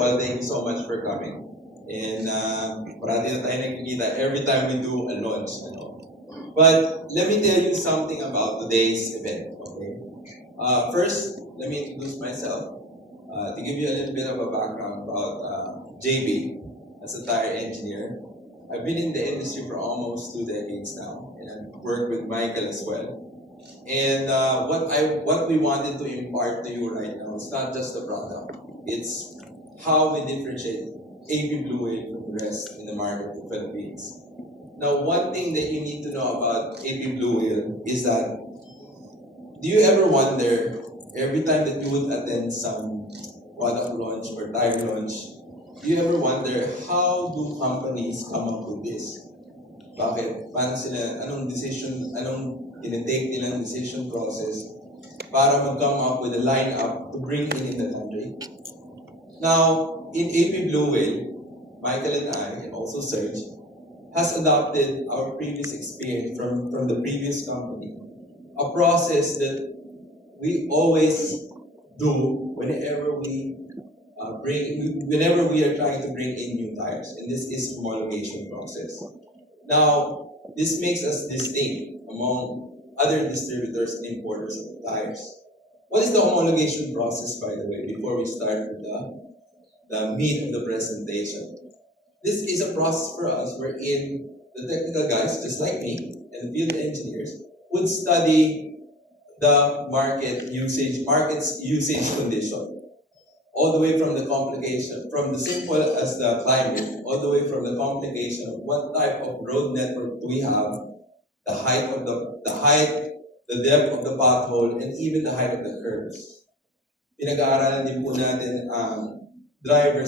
Well, thank you so much for coming. And parati na tayo nagkikita every time we do a launch. But let me tell you something about today's event. Okay. First, let me introduce myself to give you a little bit of a background about JB as a tire engineer. I've been in the industry for almost 2 decades now, and I've worked with Michael as well. And what we wanted to impart to you right now is not just the product; it's how we differentiate AP Blue Whale from the rest in the market of the Philippines. Now, one thing that you need to know about AP Blue Whale is that, do you ever wonder, every time that you would attend some product launch or tire launch, do you ever wonder, how do companies come up with this? Bakit? Paano sila, anong tinitake nilang decision process para mag-come up with a lineup to bring in the country? Now, in AP Blue Whale, Michael and I, and also Serge, has adopted our previous experience from the previous company, a process that we always do whenever we are trying to bring in new tires, and this is homologation process. Now, this makes us distinct among other distributors and importers of tires. What is the homologation process, by the way, before we start with the meat of the presentation? This is a process for us wherein the technical guys, just like me, and field engineers, would study the market's usage condition, all the way from the complication, from the simple as the climate, all the way from the complication of what type of road network do we have, the height, the depth of the pothole, and even the height of the curves. Pinag-aaralan din po natin ang driving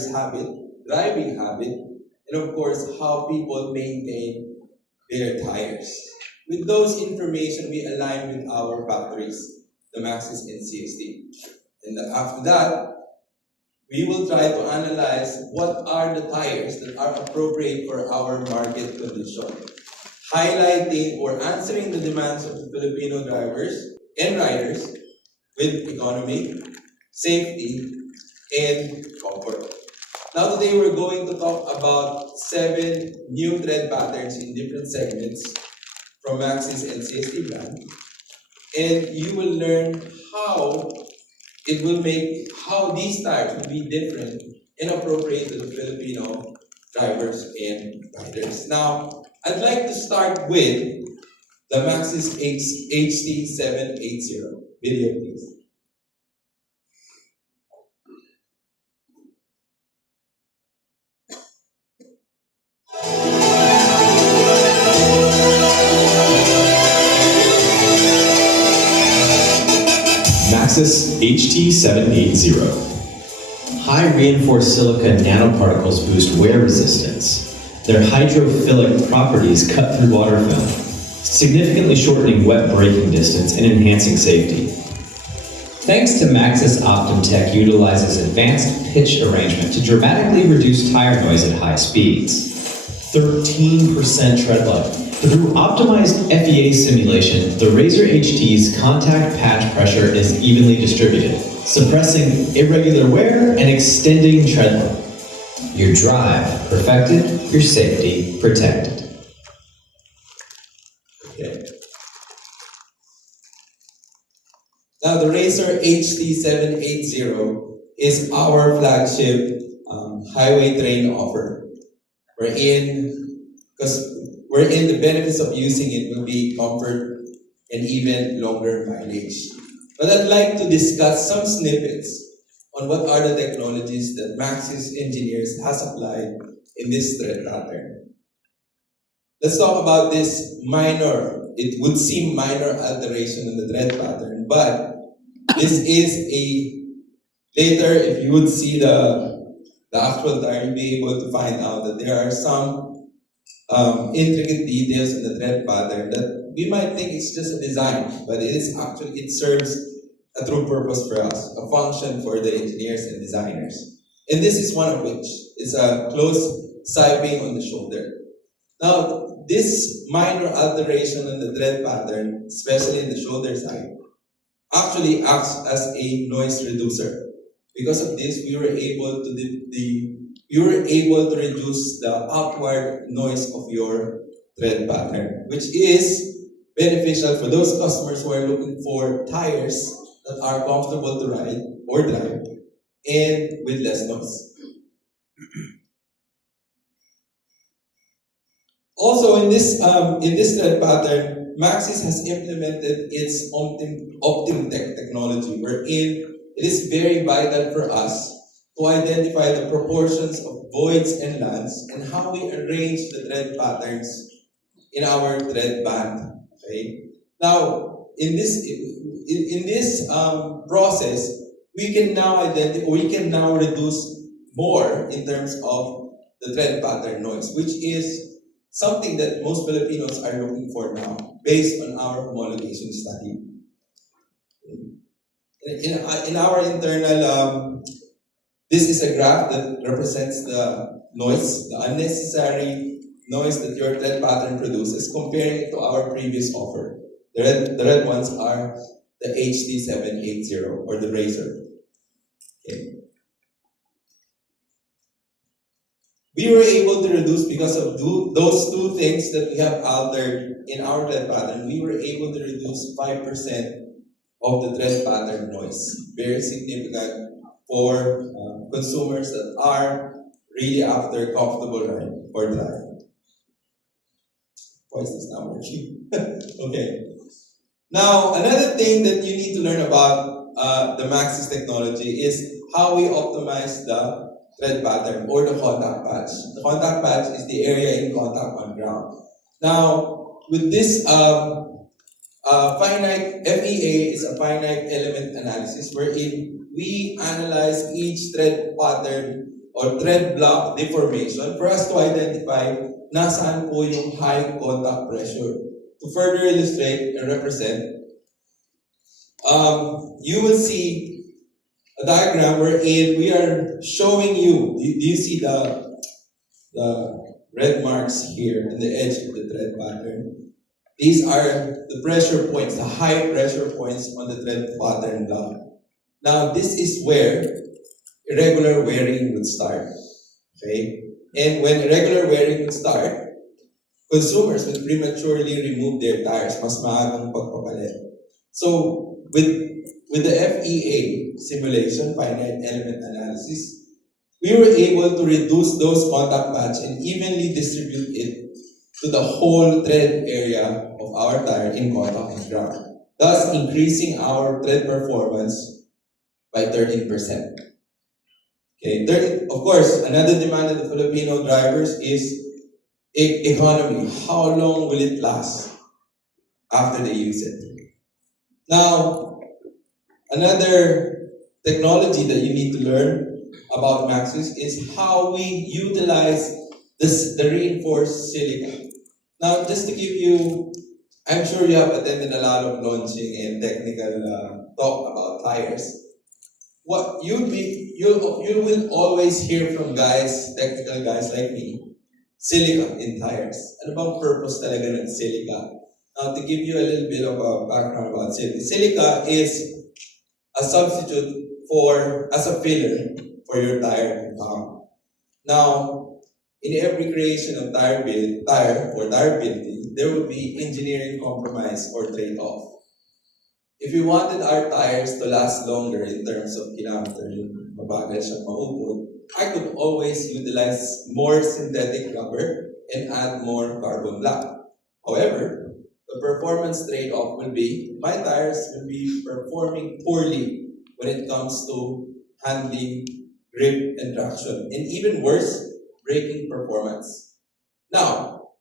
habit, and of course, how people maintain their tires. With those information, we align with our factories, the Maxxis and CST. And after that, we will try to analyze what are the tires that are appropriate for our market condition, highlighting or answering the demands of the Filipino drivers and riders with economy, safety, and comfort. Now today we're going to talk about 7 new tread patterns in different segments from Maxxis and CST brand, and you will learn how these tires will be different and appropriate to the Filipino drivers and riders. Now, I'd like to start with the Maxxis HT780. Video, please. Maxxis HT780. High reinforced silica nanoparticles boost wear resistance. Their hydrophilic properties cut through water film, significantly shortening wet braking distance and enhancing safety. Thanks to Maxxis OptimTech utilizes advanced pitch arrangement to dramatically reduce tire noise at high speeds. 13% tread life. Through optimized FEA simulation, the Razor HT's contact patch pressure is evenly distributed, suppressing irregular wear and extending tread life. Your drive perfected, your safety protected. Okay. Now the Razor HT780 is our flagship highway terrain offer. Wherein the benefits of using it will be comfort and even longer mileage. But I'd like to discuss some snippets on what are the technologies that Maxxis engineers has applied in this tread pattern. Let's talk about this it would seem minor alteration in the tread pattern, but this is later, if you would see the actual tire, you'll be able to find out that there are some intricate details in the tread pattern that we might think it's just a design, but it serves a true purpose for us, a function for the engineers and designers. And this is one of which is a close siping on the shoulder. Now, this minor alteration in the tread pattern, especially in the shoulder side, actually acts as a noise reducer. Because of this, we were able to reduce the upward noise of your tread pattern, which is beneficial for those customers who are looking for tires that are comfortable to ride or drive and with less noise. Also, in this tread pattern, Maxxis has implemented its OptimTech technology, wherein it is very vital for us to identify the proportions of voids and lands and how we arrange the tread patterns in our tread band. Okay. Now, in this process, we can now reduce more in terms of the tread pattern noise, which is something that most Filipinos are looking for now, based on our homologation study. In our internal, this is a graph that represents the noise, the unnecessary noise that your tread pattern produces, comparing it to our previous offer. The red ones are the HT780 or the Razor. Okay. We were able to reduce, because of those two things that we have altered in our tread pattern, we were able to reduce 5% of the tread pattern noise. Very significant for consumers that are really after comfortable ride or drive. Why is this not working? Okay. Now, another thing that you need to learn about the Maxxis technology is how we optimize the tread pattern or the contact patch. The contact patch is the area in contact on ground. Now, with this finite FEA is a finite element analysis, wherein we analyze each tread pattern or tread block deformation for us to identify nasaan po yung high contact pressure. To further illustrate and represent, you will see a diagram wherein we are showing you, do you see the red marks here in the edge of the tread pattern? These are the pressure points, the high pressure points on the tread pattern block. Now, this is where irregular wearing would start. Okay? And when irregular wearing would start, consumers would prematurely remove their tires, mas maagang pagpapalit. So, with the FEA simulation, finite element analysis, we were able to reduce those contact patch and evenly distribute it to the whole tread area of our tire in contact and ground, thus increasing our tread performance by 13%. Okay, of course, another demand of the Filipino drivers is economy. How long will it last after they use it? Now, another technology that you need to learn about Maxxis is how we utilize the reinforced silica. Now, just to give you, I'm sure you have attended a lot of launching and technical talk about tires. What you will always hear from guys, technical guys like me, silica in tires. Ano bang purpose talaga ng silica? Now, to give you a little bit of a background about silica. Silica is a substitute as a filler for your tire compound. Now, in every creation of tire building, there will be engineering compromise or trade-off. If we wanted our tires to last longer in terms of kilometers, mabagal siya maupod, I could always utilize more synthetic rubber and add more carbon black. However, the performance trade-off will be, my tires will be performing poorly when it comes to handling, grip, and traction, and even worse, braking performance. Now,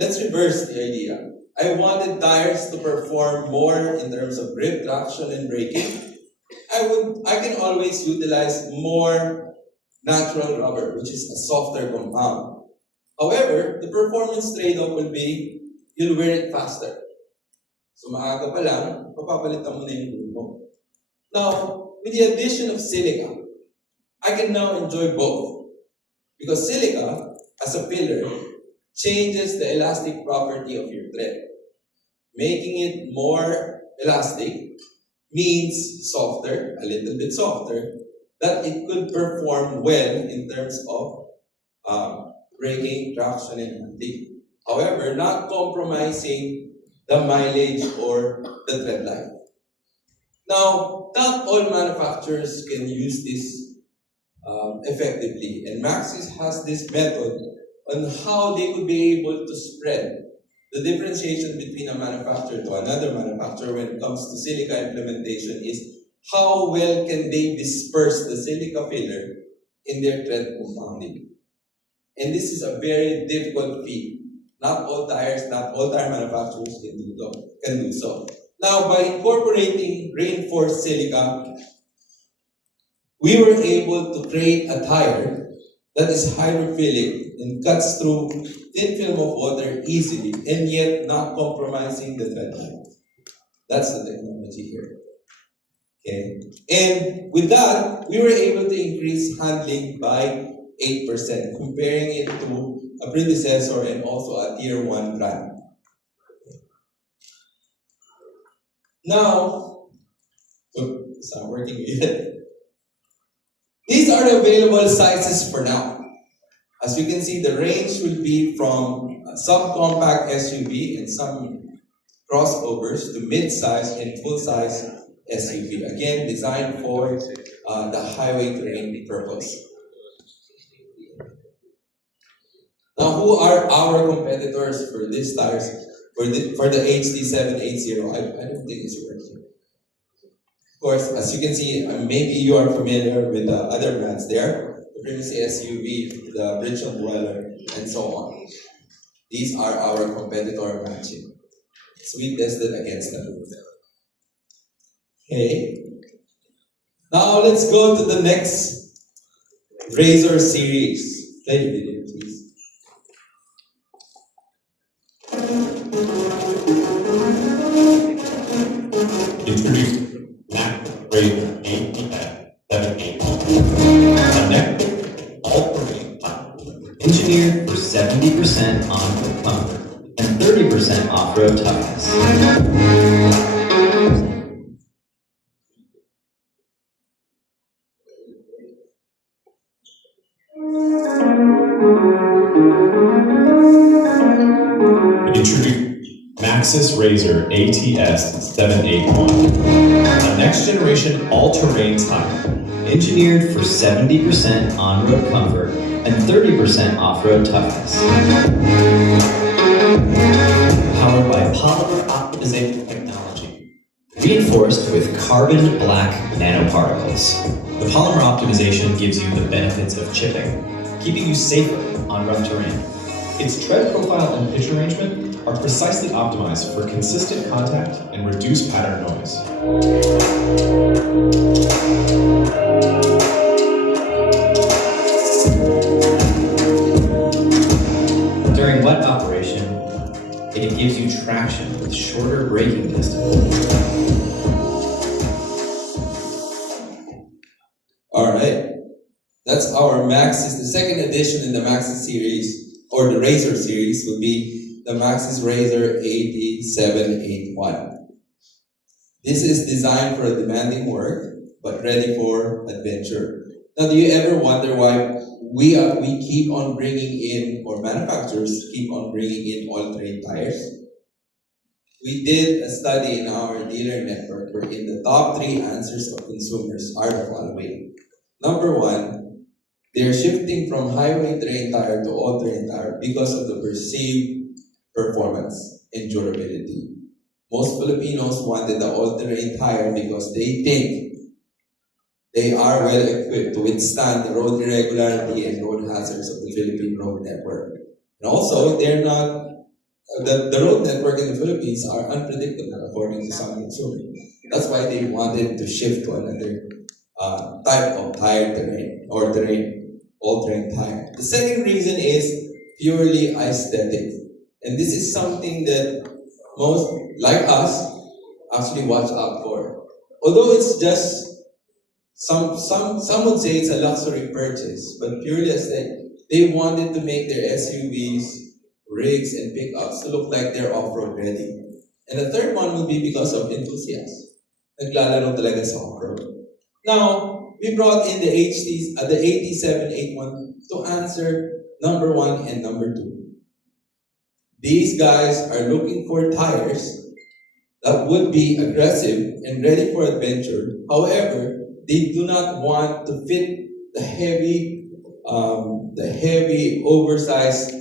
let's reverse the idea. I wanted tires to perform more in terms of grip, traction, and braking. I can always utilize more natural rubber, which is a softer compound. However, the performance trade-off will be, you'll wear it faster. So maaga pa lang, papapalitan mo na yung glue mo. Now, with the addition of silica, I can now enjoy both. Because silica, as a filler, changes the elastic property of your tread. Making it more elastic means softer, a little bit softer, that it could perform well in terms of braking, traction, and handling. However, not compromising the mileage or the tread life. Now, not all manufacturers can use this effectively, and Maxxis has this method on how they would be able to spread the differentiation between a manufacturer to another manufacturer when it comes to silica implementation is how well can they disperse the silica filler in their tread compounding. And this is a very difficult feat. Not all tire manufacturers can do so. Now, by incorporating reinforced silica, we were able to create a tire that is hydrophilic and cuts through thin film of water easily and yet not compromising the tread life. That's the technology here. Okay. And with that, we were able to increase handling by 8%, comparing it to a predecessor and also a tier 1 brand. Now, it's not working yet. These are the available sizes for now. As you can see, the range will be from a subcompact SUV and some crossovers to mid-size and full-size SUV. Again, designed for the highway terrain purpose. Now, who are our competitors for these tires? For the HT780, I don't think it's working. Of course, as you can see, maybe you are familiar with the other brands there, the Primacy SUV, the Bridge Dweller, and so on. These are our competitor matching. So we tested against them. Okay. Now let's go to the next Razor series. Play the video, please. Introduce Maxxis Razor ATS 780. Connected all-terrain platform. Engineered for 70% on-road comfort and 30% off-road toughness. Introduce Maxxis Razor ATS 781. A next-generation all-terrain tire. Engineered for 70% on-road comfort and 30% off-road toughness. Powered by polymer optimization technology. Reinforced with carbon black nanoparticles. The polymer optimization gives you the benefits of chipping, keeping you safer on rough terrain. Its tread profile and pitch arrangement are precisely optimized for consistent contact and reduced pattern noise. During wet operation, it gives you traction with shorter braking distance. Alright. That's our Maxxis. The second edition in the Maxxis series, or the Razor series, will be the Maxxis Razor 8781. This is designed for demanding work, but ready for adventure. Now, do you ever wonder why we keep on bringing in, or manufacturers keep on bringing in all-terrain tires? We did a study in our dealer network wherein the top 3 answers of consumers are the following. Number 1, they're shifting from highway terrain tire to all-terrain tire because of the perceived performance and durability. Most Filipinos wanted the all-terrain tire because they think they are well equipped to withstand the road irregularity and road hazards of the Philippine road network. And also, they're not, the road network in the Philippines are unpredictable according to some consumers. That's why they wanted to shift to another type of tire terrain or all-terrain tire. The second reason is purely aesthetic. And this is something that most, like us, actually watch out for. Although it's just, some would say it's a luxury purchase, but purely aesthetic. They wanted to make their SUVs, rigs, and pickups to look like they're off-road ready. And the third one would be because of enthusiasts. Naglalaro talaga sa off-road. Now, we brought in the HTs, the 8781 to answer number 1 and number 2. These guys are looking for tires that would be aggressive and ready for adventure. However, they do not want to fit the heavy, oversized,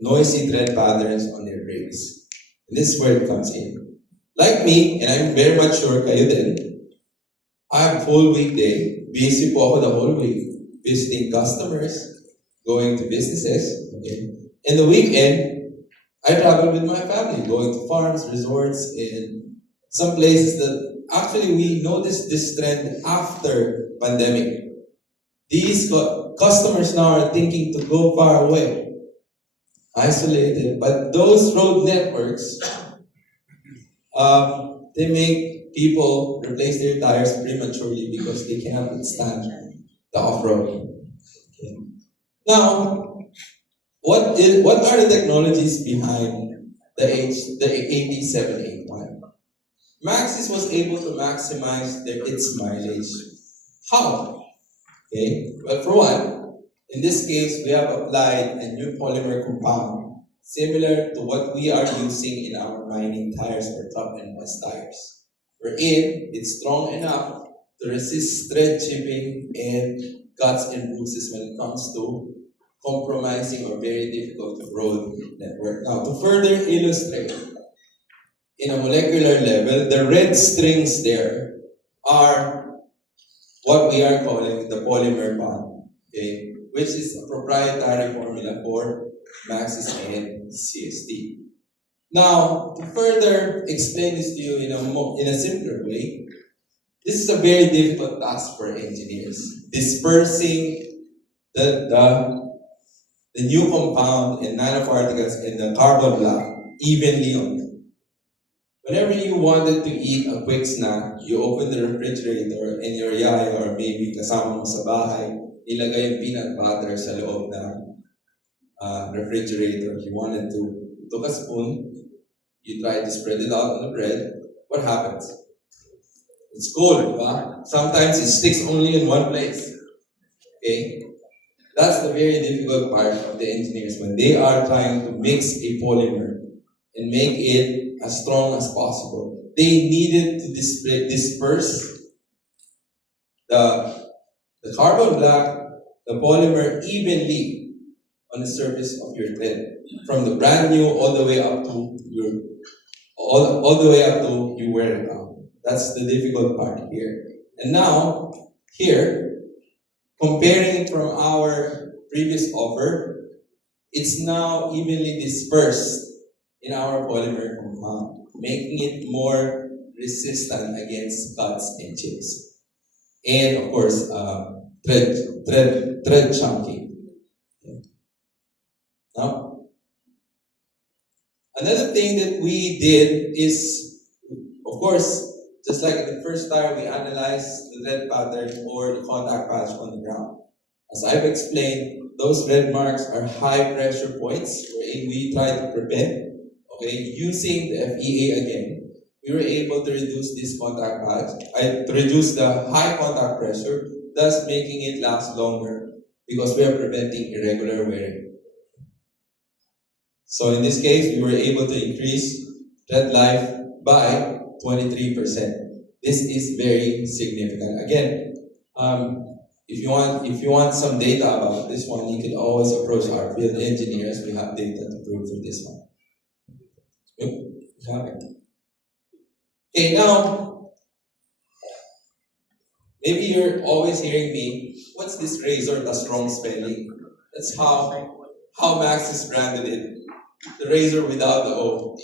noisy tread patterns on their brakes. And this is where it comes in. Like me, and I'm very much sure kayo din, I have a full weekday. Busy po ako the whole week, visiting customers, going to businesses. Okay? And the weekend, I travel with my family, going to farms, resorts, and some places that actually we noticed this trend after pandemic. These customers now are thinking to go far away, isolated, but those road networks, they make people replace their tires prematurely because they cannot withstand the off-road. Okay. Now, what are the technologies behind the 8781? Maxxis was able to maximize its mileage. How? Okay. Well, for one, in this case, we have applied a new polymer compound similar to what we are using in our mining tires or truck and bus tires. Wherein it's strong enough to resist thread chipping and cuts and bruises when it comes to compromising or very difficult road network. Now, to further illustrate, in a molecular level, the red strings there are what we are calling the polymer bond, okay, which is a proprietary formula for Maxxis and CST. Now, to further explain this to you in a simpler way, this is a very difficult task for engineers. Dispersing the new compound and nanoparticles in the carbon black evenly on them. Whenever you wanted to eat a quick snack, you open the refrigerator and your yaya or maybe kasama mo sa bahay, ilagay yung peanut butter sa loob ng refrigerator. You wanted to, took a spoon, you try to spread it out on the bread, what happens? It's cold, diba? Sometimes it sticks only in one place. Okay? That's the very difficult part of the engineers when they are trying to mix a polymer and make it as strong as possible. They needed to disperse the carbon black, the polymer evenly on the surface of your thread, from the brand new all the way up to all the way up to you wear it out. That's the difficult part here. And now here, comparing it from our previous offer, it's now evenly dispersed in our polymer compound, making it more resistant against cuts and chips. And of course, thread chunking. Okay. Now, another thing that we did is, of course, just like in the first tire, we analyzed the red pattern or the contact patch on the ground. As I've explained, those red marks are high pressure points wherein we try to prevent. Okay, using the FEA again, we were able to reduce this contact patch, to reduce the high contact pressure, thus making it last longer because we are preventing irregular wearing. So in this case, we were able to increase tread life by 23%. This is very significant. Again, if you want some data about this one, you can always approach our field engineers. We have data to prove for this one. Okay, now, maybe you're always hearing me, what's this razor, the strong spelling? That's how Maxxis branded it. The razor without the O.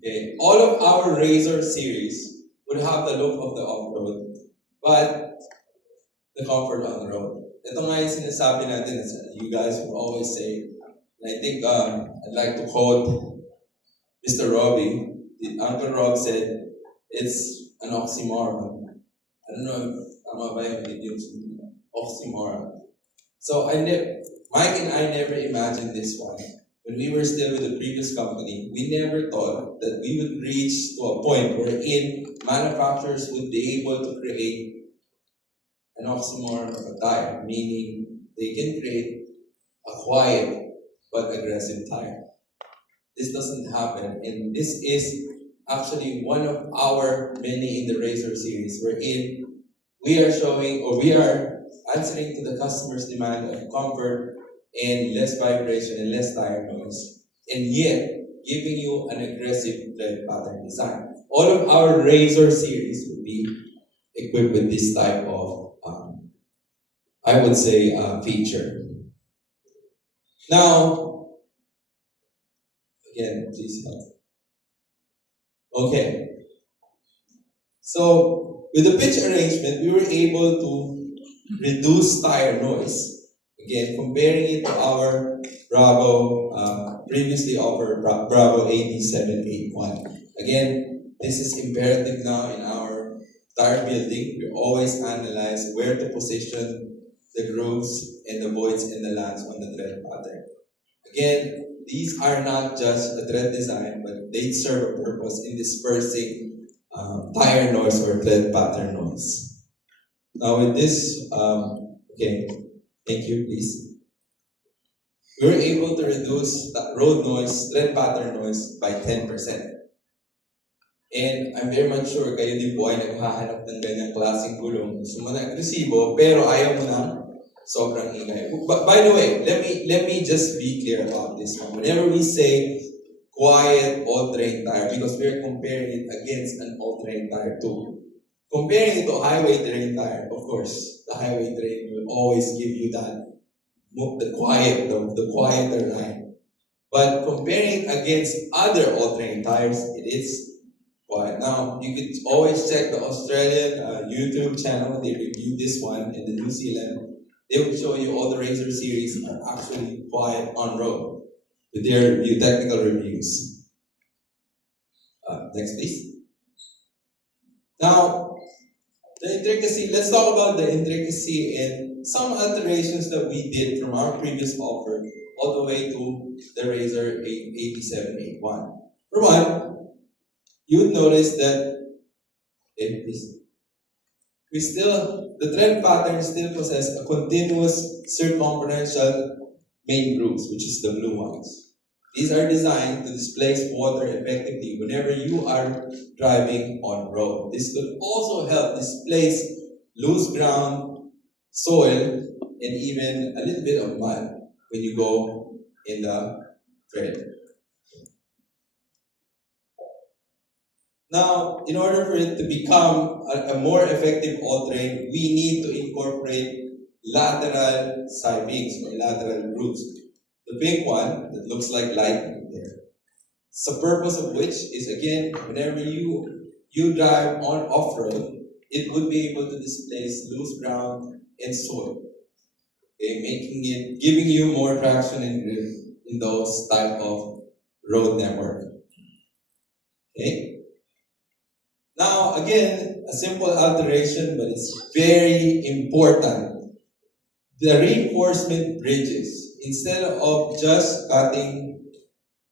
Okay, all of our razor series would have the look of the off-road, but the comfort on the road. Ito nga yung sinasabi natin, you guys will always say, and I think I'd like to quote Mr. Robbie. Uncle Rob said, it's an oxymoron. I don't know if tama ba yung idioms, oxymoron. So Mike and I never imagined this one. When we were still with the previous company, we never thought that we would reach to a point wherein manufacturers would be able to create an oxymoron of a tire, meaning they can create a quiet but aggressive tire. This doesn't happen, and this is actually one of our many in the Razor series wherein we are showing or we are answering to the customer's demand of comfort and less vibration and less tire noise, and yet giving you an aggressive tread pattern design. All of our Razor series will be equipped with this type of, I would say, feature. Now, again, please help. Okay. So, with the pitch arrangement, we were able to reduce tire noise. Again, comparing it to our Bravo, previously offered Bravo 8781. Again, this is imperative now in our tire building. We always analyze where to position the grooves and the voids and the lands on the tread pattern. Again, these are not just a tread design, but they serve a purpose in dispersing tire noise or tread pattern noise. Now with this, okay, thank you, please. We were able to reduce the road noise, tread pattern noise by 10%. And I'm very much sure kayo din po ay naghahanap ng ganyang klaseng gulong. Gusto mo na agresibo, pero ayaw mo na sobrang ingay. But by the way, let me just be clear about this one. Whenever we say quiet all-terrain tire, because we're comparing it against an all-terrain tire too. Comparing it to highway terrain tire, of course, the highway terrain will always give you that the quieter line. But comparing it against other all-terrain tires, it is quiet. Now, you could always check the Australian YouTube channel. They reviewed this one, and the New Zealand. They will show you all the Razor series are actually quiet on road with their technical reviews. Next, please. Now, the intricacy. Let's talk about the intricacy and some alterations that we did from our previous offer all the way to the Razor 8781. For one, you would notice that the tread pattern still possess a continuous circumferential main grooves, which is the blue ones. These are designed to displace water effectively whenever you are driving on road. This could also help displace loose ground, soil, and even a little bit of mud when you go in the tread. Now, in order for it to become a more effective all-terrain, we need to incorporate lateral side beams or lateral grooves. The pink one that looks like lightning there. The purpose of which is, again, whenever you drive on off-road, it would be able to displace loose ground and soil. Okay, giving you more traction and grip in those type of road network. Okay? Now, again, a simple alteration, but it's very important. The reinforcement bridges, instead of just cutting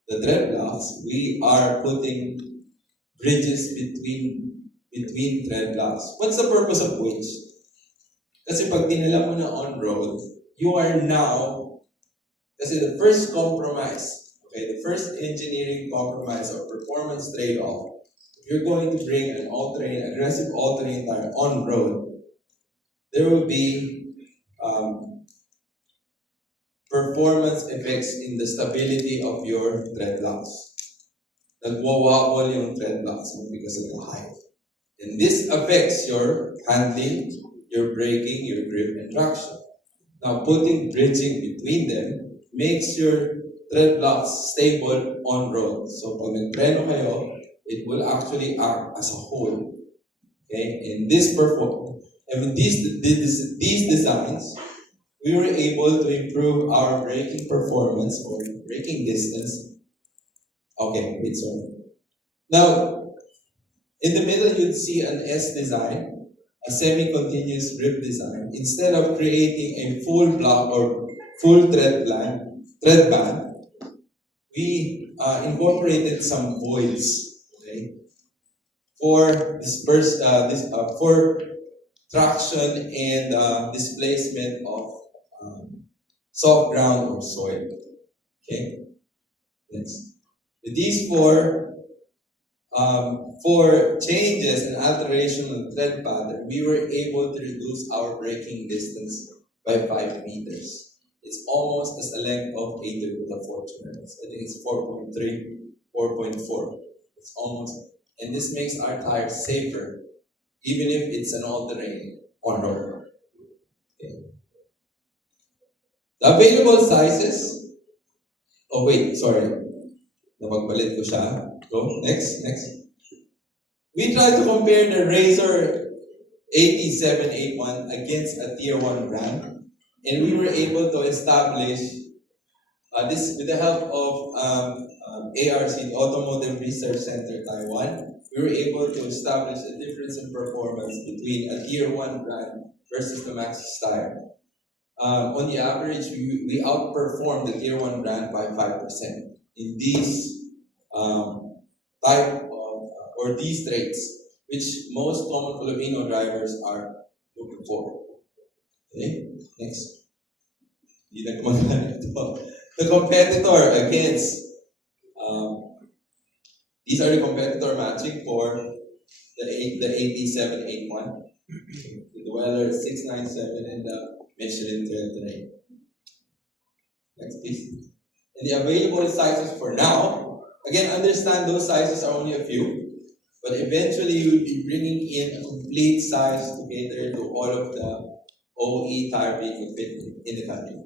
the tread blocks, we are putting bridges between tread blocks. What's the purpose of which? Kasi pag dinala mo na on-road, you are now, kasi the first compromise, okay, the first engineering compromise or performance trade-off, if you're going to bring an all-terrain, aggressive all-terrain tire on road, there will be performance effects in the stability of your tread blocks. Nagwawabol yung tread blocks mo because of the height. And this affects your handling, your braking, your grip, and traction. Now, putting bridging between them makes your tread blocks stable on road. So, pag nagpreno kayo, it will actually act as a whole. Okay? And these designs, we were able to improve our braking performance or braking distance. Okay, wait, sorry. Now, in the middle, you'd see an S design, a semi-continuous grip design. Instead of creating a full block or full tread band, we incorporated some voids. Okay, for traction and displacement of soft ground or soil. Okay? Next. With these four changes and alteration of tread pattern, we were able to reduce our braking distance by 5 meters. It's almost as a length of a Toyota Fortuner. I think it's 4.3, 4.4. It's almost, and this makes our tires safer, even if it's an all-terrain on road. Okay. The available sizes. Oh wait, sorry. Napagpalit ko siya. Go, next. We tried to compare the Razor 8781 against a Tier 1 brand, and we were able to establish this with the help of ARC, the Automotive Research Center, Taiwan. We were able to establish a difference in performance between a Tier 1 brand versus the Maxxis tire. On the average, we outperformed the Tier 1 brand by 5% in these type of, or these traits, which most common Filipino drivers are looking for. Okay, next. The competitor against, these are the competitor matching for the 8781, the Dweller 697, and the Michelin Trail. Next, please. And the available sizes for now, again, understand those sizes are only a few, but eventually you will be bringing in a complete size to cater to all of the OE tire vehicle fit in the country.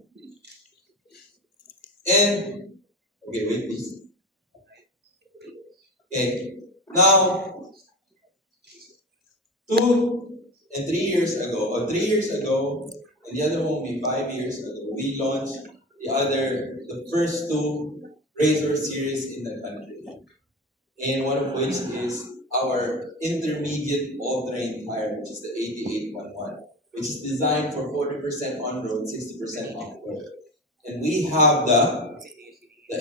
And, okay, wait please. Okay, now, 2 and 3 years ago, or 3 years ago, and the other one will be 5 years ago, we launched the first 2 Razor series in the country. And one of which is our intermediate all-terrain tire, which is the 8811, which is designed for 40% on-road, 60% off-road. And we have the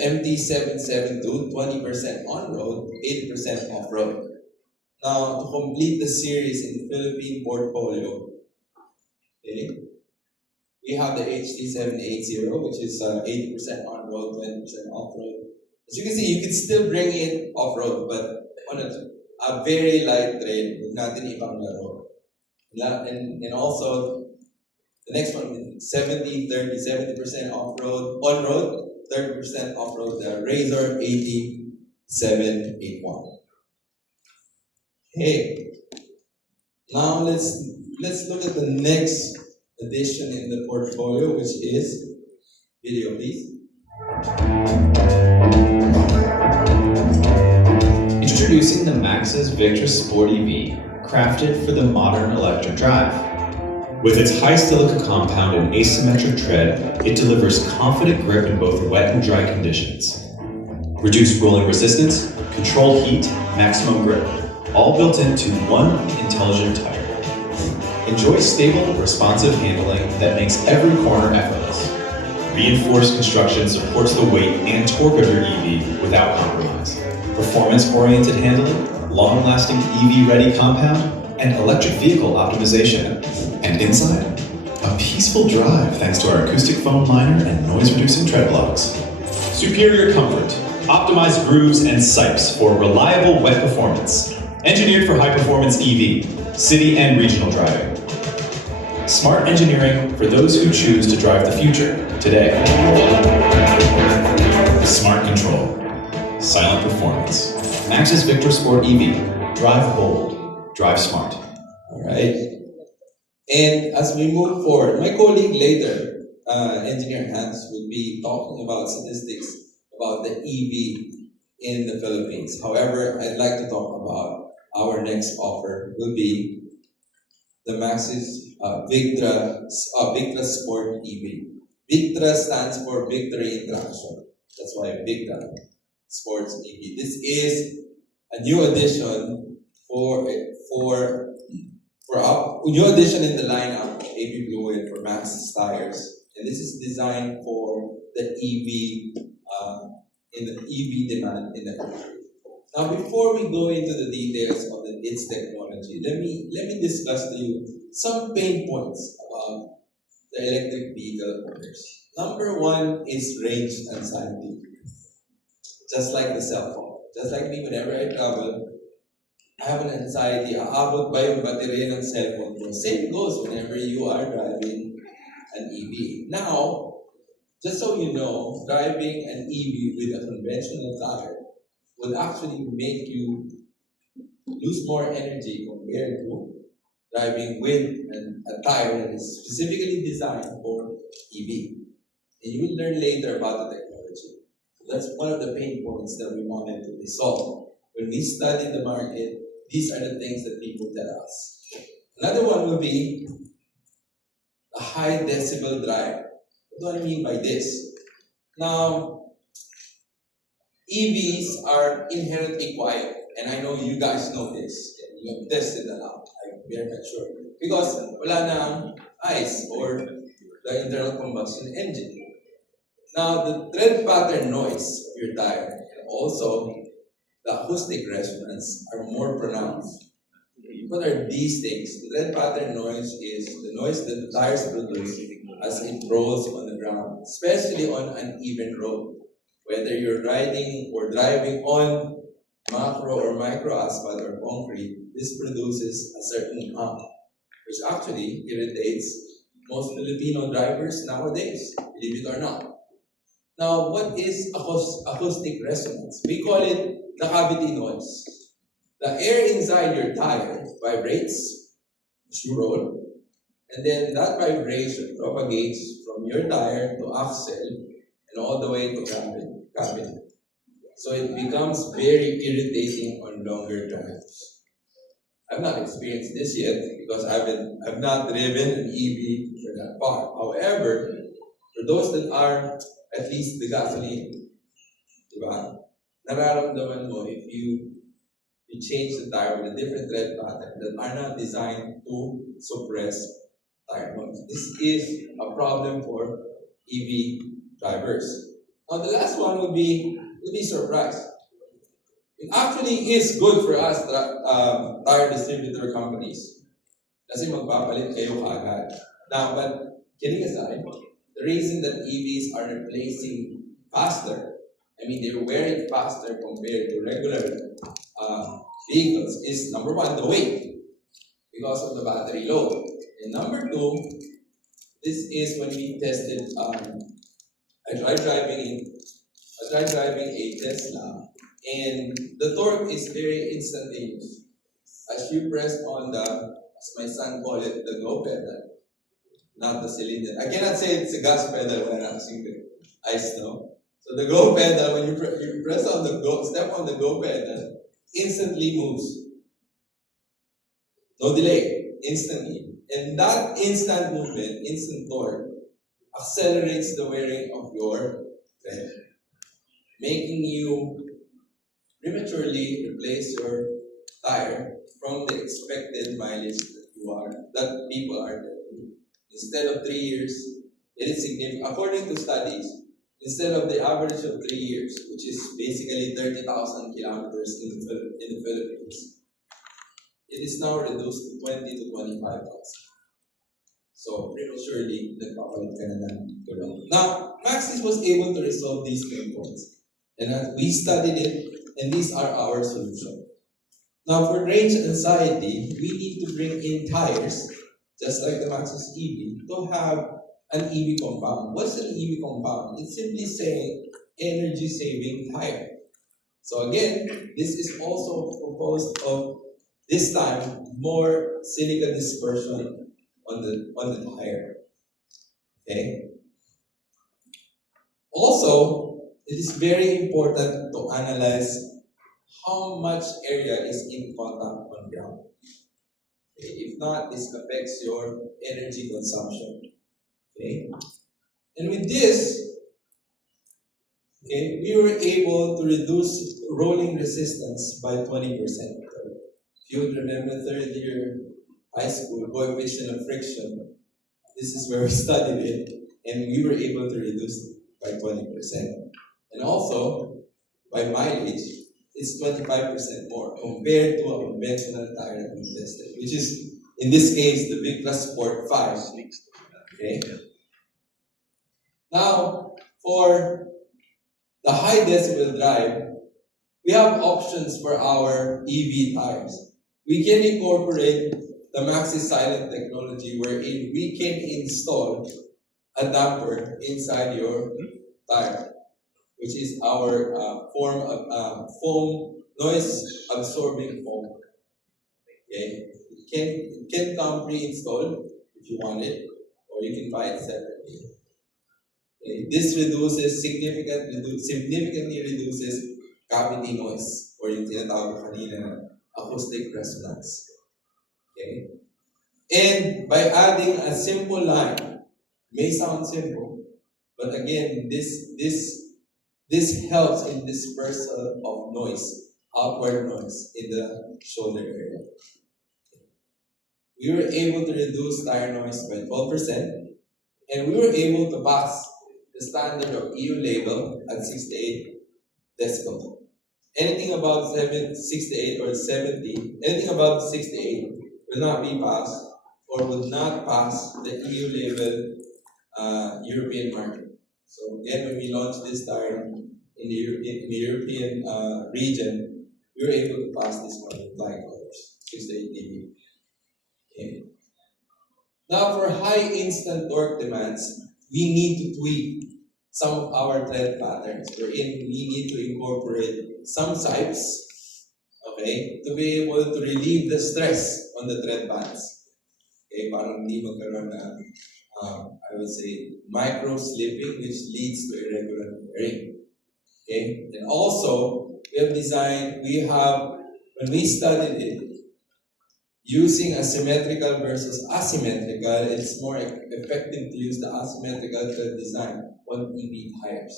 MT772, 20% on-road, 80% off-road. Now, to complete the series in the Philippine portfolio, okay, we have the HT780, which is 80% on-road, 20% off-road. As you can see, you can still bring it off-road, but on a very light trail, huwag natin ibang laro. And also, the next one, 70% off-road, on-road, 30% off-road, the Razor 8781. Okay. Now let's look at the next addition in the portfolio, which is video, please. Introducing the Maxxis Victra Sport EV, crafted for the modern electric drive. With its high silica compound and asymmetric tread, it delivers confident grip in both wet and dry conditions. Reduced rolling resistance, controlled heat, maximum grip, all built into one intelligent tire. Enjoy stable, responsive handling that makes every corner effortless. Reinforced construction supports the weight and torque of your EV without compromise. Performance-oriented handling, long-lasting EV-ready compound, and electric vehicle optimization. And inside, a peaceful drive thanks to our acoustic foam liner and noise-reducing tread blocks. Superior comfort, optimized grooves and sipes for reliable wet performance. Engineered for high-performance EV, city and regional driving. Smart engineering for those who choose to drive the future today. Smart control, silent performance. Maxxis Victra Sport EV. Drive bold, drive smart. All right. And as we move forward, my colleague later, Engineer Hans, will be talking about statistics about the EV in the Philippines. However, I'd like to talk about our next offer will be the Maxxis Victra Sport EV. Victra stands for Victory in Traction. That's why Victra Sports EV. This is a new addition new addition in the lineup of AB Blue Whale for Maxxis tires, and this is designed for the EV in the EV demand in the country. Now, before we go into the details of its technology, let me discuss to you some pain points about the electric vehicle owners. Number one is range anxiety. Just like the cell phone. Just like me, whenever I travel, I have an anxiety. Aabot ba yung baterya ng cellphone ko? Same goes whenever you are driving an EV. Now, just so you know, driving an EV with a conventional tire would actually make you lose more energy compared to driving with a tire that is specifically designed for EV. And you will learn later about the technology. So that's one of the pain points that we wanted to resolve. When we study the market, these are the things that people tell us. Another one will be a high decibel drive. What do I mean by this? Now, EVs are inherently quiet, and I know you guys know this, and you have tested a lot, I'm very much sure. Because wala nang ICE or the internal combustion engine. Now, the tread pattern noise of your tire and also the acoustic resonance are more pronounced. What are these things? The tread pattern noise is the noise that the tires produce as it rolls on the ground, especially on an uneven road. Whether you're riding or driving on macro or micro asphalt or concrete, this produces a certain hum, which actually irritates most Filipino drivers nowadays, believe it or not. Now, what is acoustic resonance? We call it the cavity noise. The air inside your tire vibrates as you roll, and then that vibration propagates from your tire to axle and all the way to cabin. So it becomes very irritating on longer drives. I've not experienced this yet because I've not driven an EV for that far. However, for those that are at least the gasoline, diba? Nararamdaman mo if you change the tire with a different tread pattern that are not designed to suppress tire noise. This is a problem for EV drivers. Now the last one would be surprise. It actually is good for us, tire distributor companies. Kasi magpapalit kayo kaagad. Now, but kidding aside, the reason that EVs are replacing faster, I mean they're wearing faster compared to regular vehicles is number one, the weight, because of the battery load. And number two, this is when we tested, I tried driving a Tesla, and the torque is very instantaneous. As you press on the, as my son called it, the go pedal, not the cylinder. I cannot say it's a gas pedal when I'm using the ice now. So the go pedal, when you press on the go, step on the go pedal, instantly moves. No delay, instantly. And that instant movement, instant torque, accelerates the wearing of your tread, making you prematurely replace your tire from the expected mileage that people are telling. Instead of 3 years, it is significant. According to studies, instead of the average of 3 years, which is basically 30,000 kilometers in the Philippines, it is now reduced to 20 to 25,000. So prematurely, nagpapalit ka na ng gulong. Now, Maxxis was able to resolve these pain points. And we studied it, and these are our solutions. Now, for range anxiety, we need to bring in tires, just like the Maxxis EV, to have an EV compound. What's an EV compound? It's simply saying energy-saving tire. So again, this is also composed of, this time, more silica dispersion on the tire. Okay? Also, it is very important to analyze how much area is in contact on ground. Okay? If not, this affects your energy consumption. Okay? And with this, okay, we were able to reduce rolling resistance by 20%. If you would remember third year high school, coefficient of friction, this is where we studied it, and we were able to reduce it by 20%. And also, by mileage, it's 25% more compared to a conventional tire that we tested, which is In this case, the Victra Sport 5. Okay. Now, for the high decibel drive, we have options for our EV tires. We can incorporate the Maxxis silent technology wherein we can install a damper inside your tire, which is our form of foam, noise absorbing foam. Okay, it can come pre-installed if you want it, or you can buy it separately. Okay. This significantly reduces cavity noise, or yung tinatawag kanina na acoustic resonance. Okay? And by adding a simple line, may sound simple, but again, this helps in dispersal of noise, outward noise in the shoulder area. We were able to reduce tire noise by 12%, and we were able to pass the standard of EU label at 68 decibel. Anything above 68 or 70, anything above 68 will not be passed or would not pass the EU label European market. So again, when we launched this tire in the European region, we were able to pass this one with flying colors, 68 dB. Okay. Now for high instant torque demands, we need to tweak some of our tread patterns, wherein we need to incorporate some sipes, okay, to be able to relieve the stress on the tread bands. Okay, parang hindi magkaroon na, I would say, micro slipping, which leads to irregular wearing. Okay, and also, when we studied it, using asymmetrical versus asymmetrical, it's more effective to use the asymmetrical design on EV tires,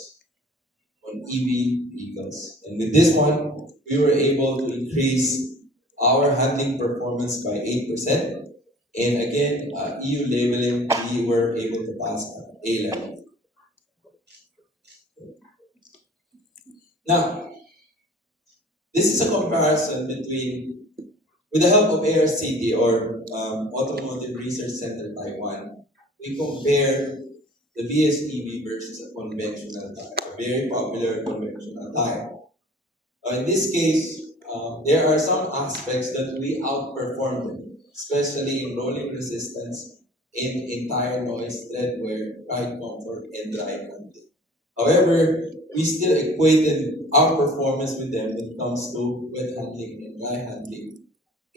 on EV vehicles. And with this one, we were able to increase our handling performance by 8%. And again, EU labeling, we were able to pass A level. Now, this is a comparison with the help of ARCT, or Automotive Research Center Taiwan. We compare the VSEV versus a conventional tire, a very popular conventional tire. In this case, there are some aspects that we outperform them, especially in rolling resistance, in tire noise, tread wear, ride comfort, and dry handling. However, we still equated our performance with them when it comes to wet handling and dry handling,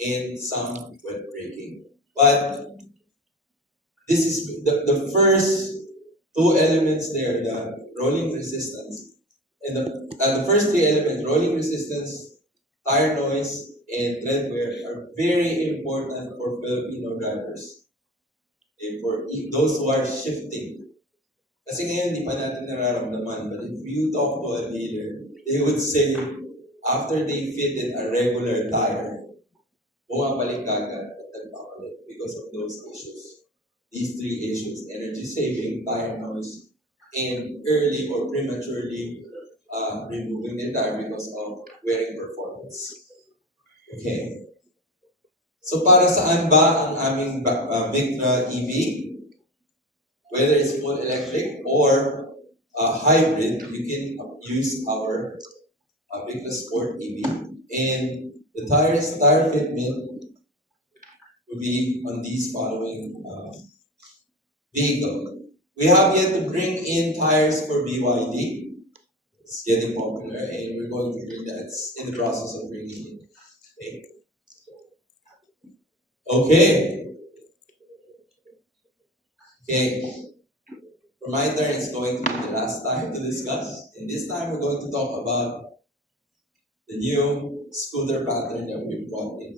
and some wet braking. But this is the first two elements there, the rolling resistance, and the first three elements, rolling resistance, tire noise, and tread wear, are very important for Filipino drivers. Okay, for those who are shifting. Kasi ngayon, di pa natin nararamdaman, but if you talk to a dealer, they would say, after they fitted a regular tire, bumabalik agad at nagpapalit because of those issues. These three issues: energy saving, tire noise, and early or prematurely removing the tire because of wearing performance. Okay. So para saan ba ang aming Victra EV? Whether it's full electric or hybrid, you can use our Victra Sport EV. And the tire fitment will be on these following vehicle. We have yet to bring in tires for BYD. It's getting popular, and we're going to bring that. It's in the process of bringing in. Okay. For my turn, it's going to be the last time to discuss. And this time, we're going to talk about the new scooter pattern that we brought in.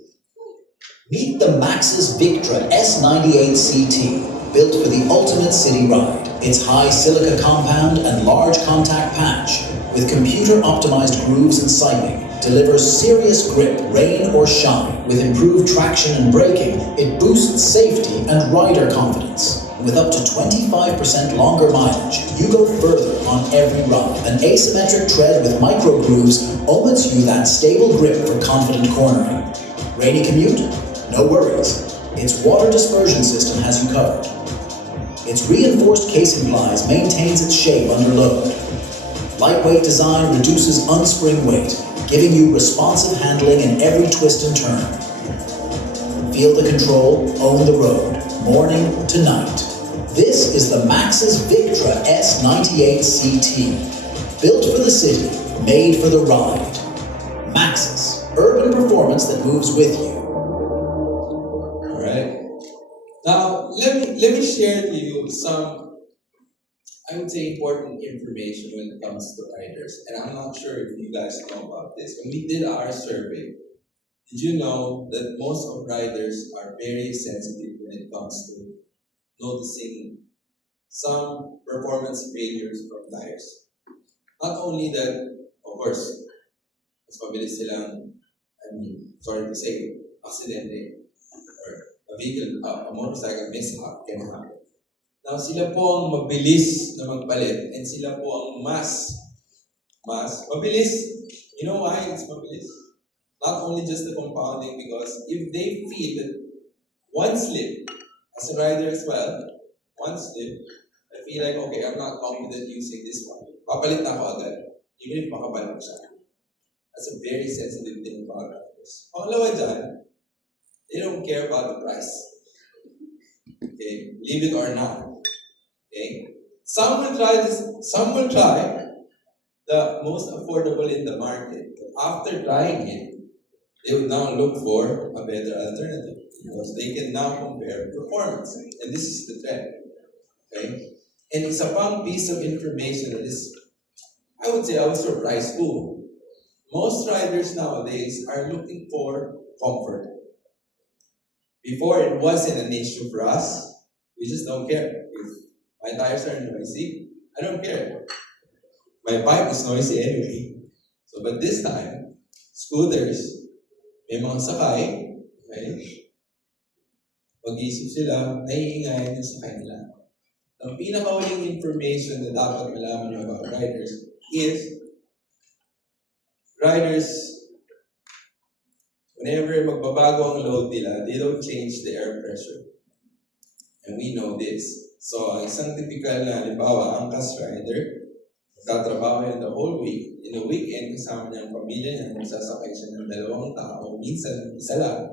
Meet the Maxxis Victra S98 CT, built for the ultimate city ride. Its high silica compound and large contact patch, with computer-optimized grooves and siping, delivers serious grip, rain or shine. With improved traction and braking, it boosts safety and rider confidence. With up to 25% longer mileage, you go further on every ride. An asymmetric tread with micro grooves omits you that stable grip for confident cornering. Rainy commute? No worries. its water dispersion system has you covered. Its reinforced casing plies maintains its shape under load. Lightweight design reduces unspring weight, giving you responsive handling in every twist and turn. Feel the control, own the road, morning to night. This is the Maxxis Victra S98CT. Built for the city, made for the ride. Maxxis, urban performance that moves with you. Alright. Now, let me share to you some, I would say, important information when it comes to riders. And I'm not sure if you guys know about this. When we did our survey, did you know that most of riders are very sensitive when it comes to noticing some performance failures from tires? Not only that, of course, mas mabilis silang, sorry to say, aksidente or a vehicle, a motorcycle mishap can happen. Now, sila po ang mabilis na magpalit and sila po ang mas mabilis. You know why it's mabilis? Not only just the compounding, because if they feel that one slip, as a rider as well, one slip, I feel like, okay, I'm not confident using this one. Papalit na ako agad, even if makabalik siya. That's a very sensitive thing about riders. Pangalawa dyan, they don't care about the price. Okay, believe it or not. Okay, some will try this. Some will try the most affordable in the market. But after trying it, they will now look for a better alternative because they can now compare performance. And this is the trend. Okay, and it's a pang piece of information that is, I would say, I was surprised too. Most riders nowadays are looking for comfort. Before, it wasn't an issue for us. We just don't care. If my tires are noisy, I don't care. My bike is noisy anyway. So, but this time, scooters, may mga sakay, okay? Mag-isip sila, naiingay yung sakay nila. Ang pinakawaling information na dapat malaman nyo about riders is, riders, whenever magbabago ang load nila, they don't change the air pressure. And we know this. So, isang typical na, halimbawa, angkas rider, magtatrabaho yan the whole week. In a weekend, kasama niya ang pamilya niya, magsasakay siya ng 2 tao, minsan isa lang.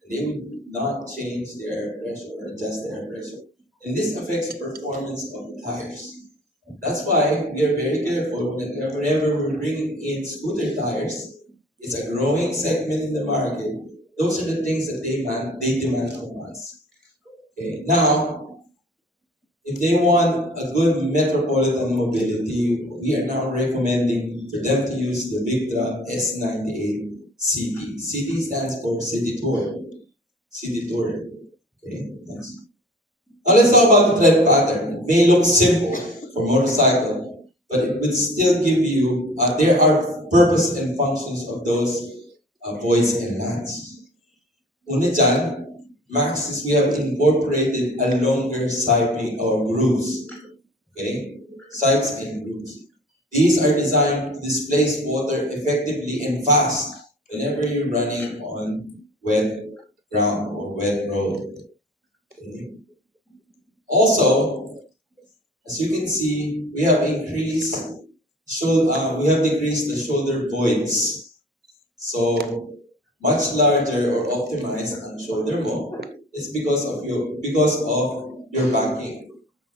And they would not change the air pressure or adjust the air pressure. And this affects the performance of the tires. That's why we are very careful whenever we're bringing in scooter tires. It's a growing segment in the market. Those are the things that they demand from us. Okay. Now, if they want a good metropolitan mobility, we are now recommending for them to use the Victra S98CT. CT stands for City Tour. City Tourer. Okay, next. Now let's talk about the tread pattern. It may look simple for motorcycle, but it would still give you, there are purpose and functions of those voids and mats. Una dyan, Maxxis, we have incorporated a longer siping or grooves. Okay? Sipes and grooves. These are designed to displace water effectively and fast whenever you're running on wet ground or wet road. Okay? Also, as you can see, we have decreased the shoulder voids. So, much larger or optimized ang shoulder mo is because of your banking.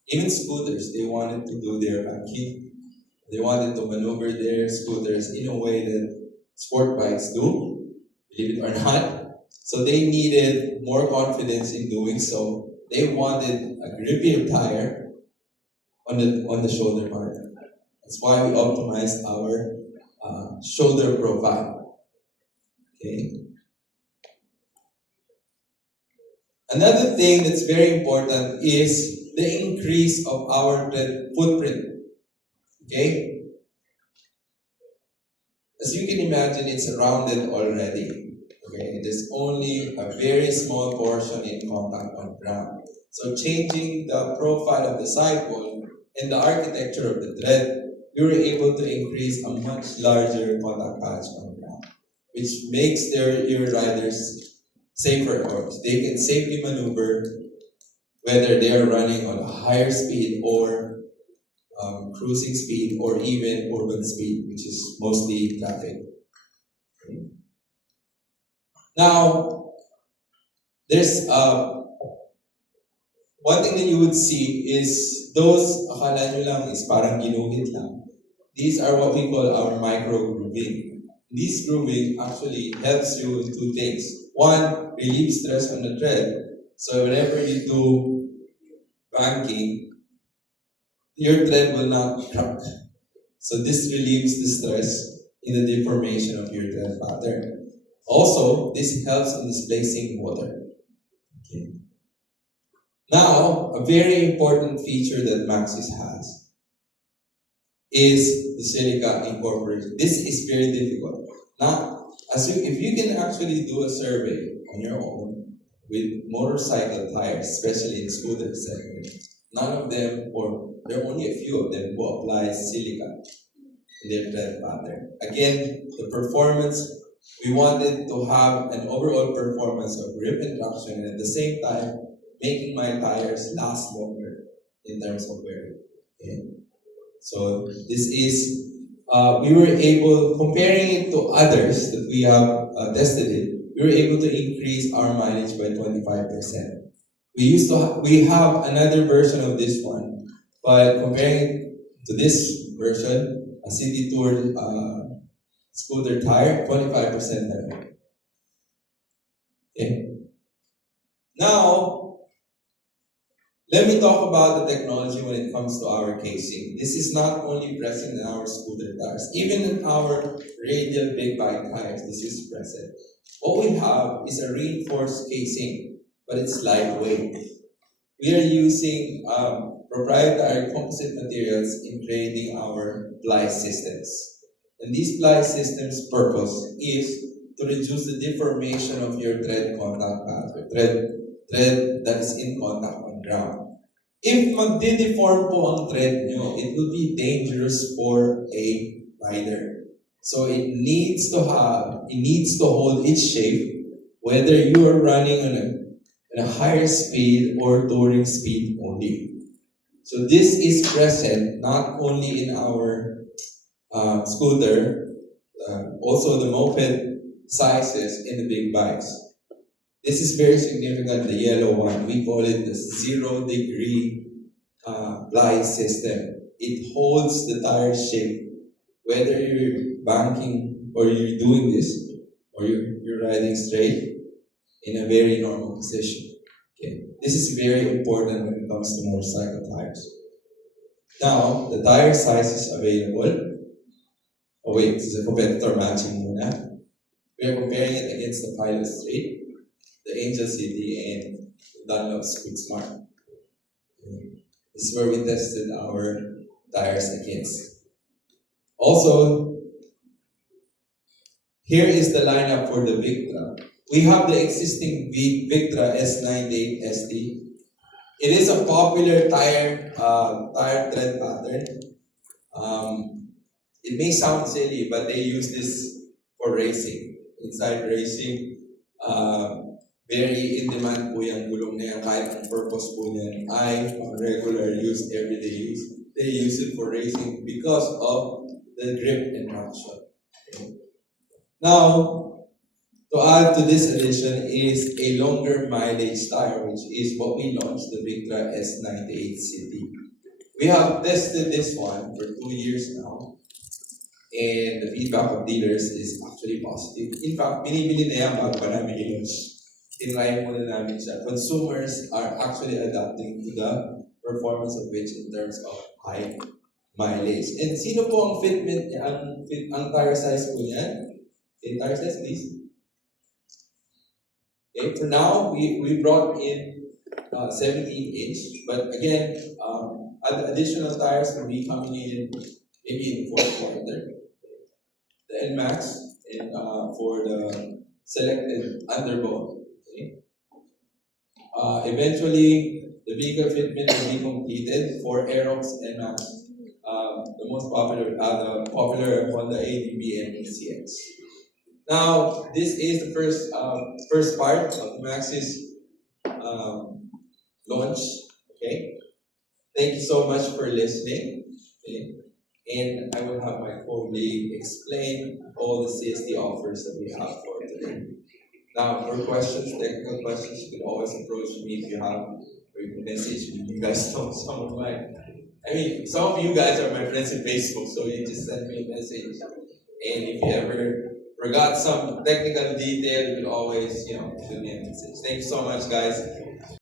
Even scooters, they wanted to do their banking. They wanted to maneuver their scooters in a way that sport bikes do, believe it or not. So they needed more confidence in doing so. They wanted a grippier tire on the shoulder part. That's why we optimized our shoulder profile. Okay. Another thing that's very important is the increase of our footprint. Okay? As you can imagine, it's rounded already. Okay? There's only a very small portion in contact on ground. So changing the profile of the sidewall and the architecture of the tread, we were able to increase a much larger contact patch on ground, which makes your riders safer cars. They can safely maneuver whether they are running on a higher speed or cruising speed or even urban speed, which is mostly traffic. Now, there's one thing that you would see is those akala nyo lang is parang ginuhit lang. These are what we call our micro grooving. This grooving actually helps you in two things. One, relieve stress on the tread. So whenever you do banking, your tread will not crack. So this relieves the stress in the deformation of your tread pattern. Also, this helps in displacing water. Okay. Now, a very important feature that Maxxis has is the silica incorporation. This is very difficult. Now, if you can actually do a survey on your own with motorcycle tires, especially in scooter segment, none of them, or there are only a few of them, who apply silica in their tread pattern. Again, the performance, we wanted to have an overall performance of grip and traction, and at the same time, making my tires last longer in terms of wear. Okay? So this is, we were able, comparing it to others that we have tested it, we were able to increase our mileage by 25%. We have another version of this one, but comparing it to this version, a city tour scooter tire, 25% better. Okay. Now, let me talk about the technology when it comes to our casing. This is not only present in our scooter tires, even in our radial big bike tires, this is present. What we have is a reinforced casing, but it's lightweight. We are using proprietary composite materials in creating our ply systems. And these ply systems' purpose is to reduce the deformation of your tread contact pattern, tread that is in contact on ground. If magde-deform po ang tread nyo, it will be dangerous for a rider. So it needs to hold its shape, whether you are running on a higher speed or touring speed only. So this is present not only in our scooter, also the moped sizes in the big bikes. This is very significant, the yellow one. We call it the 0-degree ply system. It holds the tire shape, whether you're banking or you're doing this, or you're riding straight in a very normal position. Okay. This is very important when it comes to motorcycle tires. Now, the tire size is available. Oh wait, this is a competitor matching muna. We are comparing it against the Pilot Straight, the Angel City, and Dunlop Speed Smart. This is where we tested our tires against. Also, here is the lineup for the Victra. We have the existing Victra S98 ST. It is a popular tire tread pattern. It may sound silly, but they use this for racing. Inside racing, very in-demand po yung gulong na yan, kahit ang purpose po niyan ay regular use, everyday use. They use it for racing because of the grip and traction. Okay. Now, to add to this addition is a longer mileage tire, which is what we launched, the Victra S98 CT. We have tested this one for 2 years now, and the feedback of dealers is actually positive. In fact, binibili na yan bago pa namin i-launch. Tinry muna namin siya. Consumers are actually adapting to the performance of which in terms of high mileage. And sino po ang fitment niya, ang tire size po niyan? Okay, tire size please. Okay, for now, we brought in 17-inch, but again, additional tires will be coming in maybe in the fourth quarter. The NMAX and for the selected underbone. Okay. Eventually, the vehicle fitment will be completed for Aerox and NMAX. The most popular, the popular Honda ADB and ECX. Now, this is the first part of the Maxxis launch. Okay, thank you so much for listening. Okay? And I will have my colleague explain all the CST offers that we have for today. Now, for questions, technical questions, you can always approach me if you have, or you can message me. You guys know some of some of you guys are my friends in Facebook, so you just send me a message. And if you ever forgot some technical detail, you can always, shoot me a message. Thank you so much, guys.